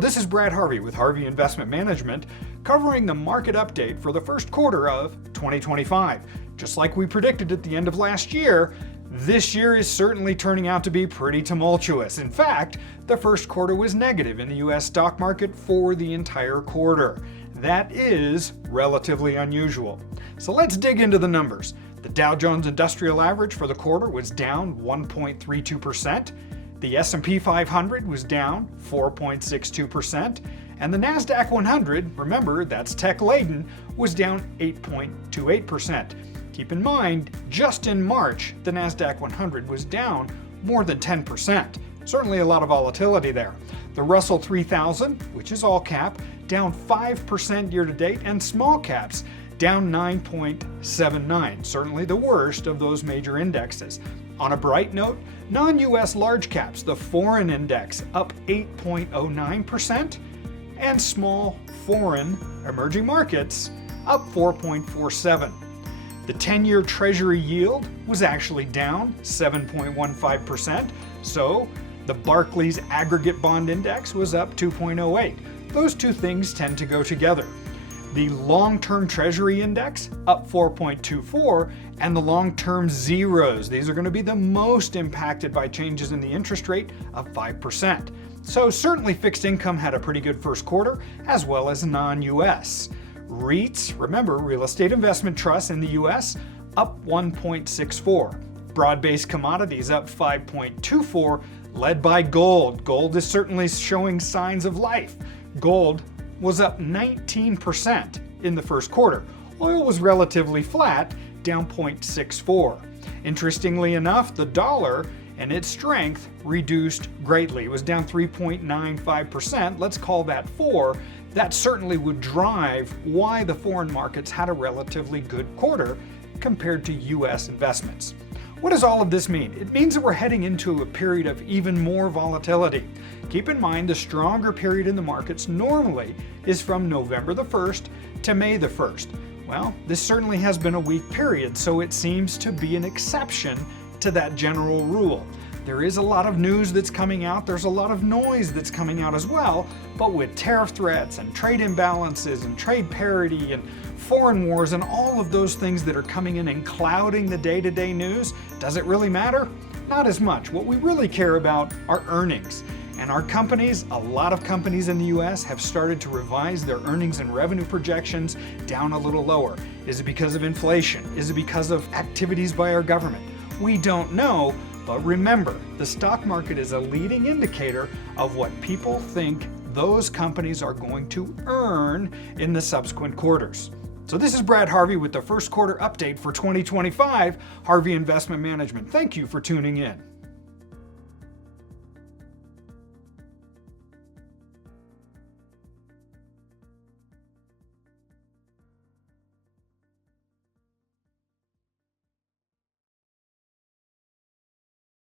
this is Brad Harvey with Harvey Investment Management, covering the market update for the first quarter of 2025. Just like we predicted at the end of last year, this year is certainly turning out to be pretty tumultuous. In fact, the first quarter was negative in the US stock market for the entire quarter. That is relatively unusual. So let's dig into the numbers. The Dow Jones Industrial Average for the quarter was down 1.32%. The S&P 500 was down 4.62%, and the NASDAQ 100, remember that's tech-laden, was down 8.28%. Keep in mind, just in March, the NASDAQ 100 was down more than 10%. Certainly a lot of volatility there. The Russell 3000, which is all cap, down 5% year-to-date, and small caps down 9.79, certainly the worst of those major indexes. On a bright note, non-US large caps, the foreign index, up 8.09%, and small foreign emerging markets up 4.47. The 10-year Treasury yield was actually down 7.15%, so the Barclays Aggregate Bond Index was up 2.08. Those two things tend to go together. The long-term Treasury Index up 4.24, and the long-term zeros, these are going to be the most impacted by changes in the interest rate, of 5%. So certainly fixed income had a pretty good first quarter, as well as non-US. REITs, remember real estate investment trusts in the US, up 1.64. Broad-based commodities up 5.24, led by gold. Gold is certainly showing signs of life. Gold was up 19% in the first quarter. Oil was relatively flat, down 0.64. Interestingly enough, the dollar and its strength reduced greatly. It was down 3.95%. Let's call that 4. That certainly would drive why the foreign markets had a relatively good quarter compared to US investments. What does all of this mean? It means that we're heading into a period of even more volatility. Keep in mind the stronger period in the markets normally is from November the 1st to May the 1st. Well, this certainly has been a weak period, so it seems to be an exception to that general rule. There is a lot of news that's coming out, there's a lot of noise that's coming out as well, but with tariff threats and trade imbalances and trade parity and foreign wars and all of those things that are coming in and clouding the day-to-day news, does it really matter? Not as much. What we really care about are earnings. And our companies, a lot of companies in the US have started to revise their earnings and revenue projections down a little lower. Is it because of inflation? Is it because of activities by our government? We don't know, but remember, the stock market is a leading indicator of what people think those companies are going to earn in the subsequent quarters. So this is Brad Harvey with the first quarter update for 2025, Harvey Investment Management. Thank you for tuning in.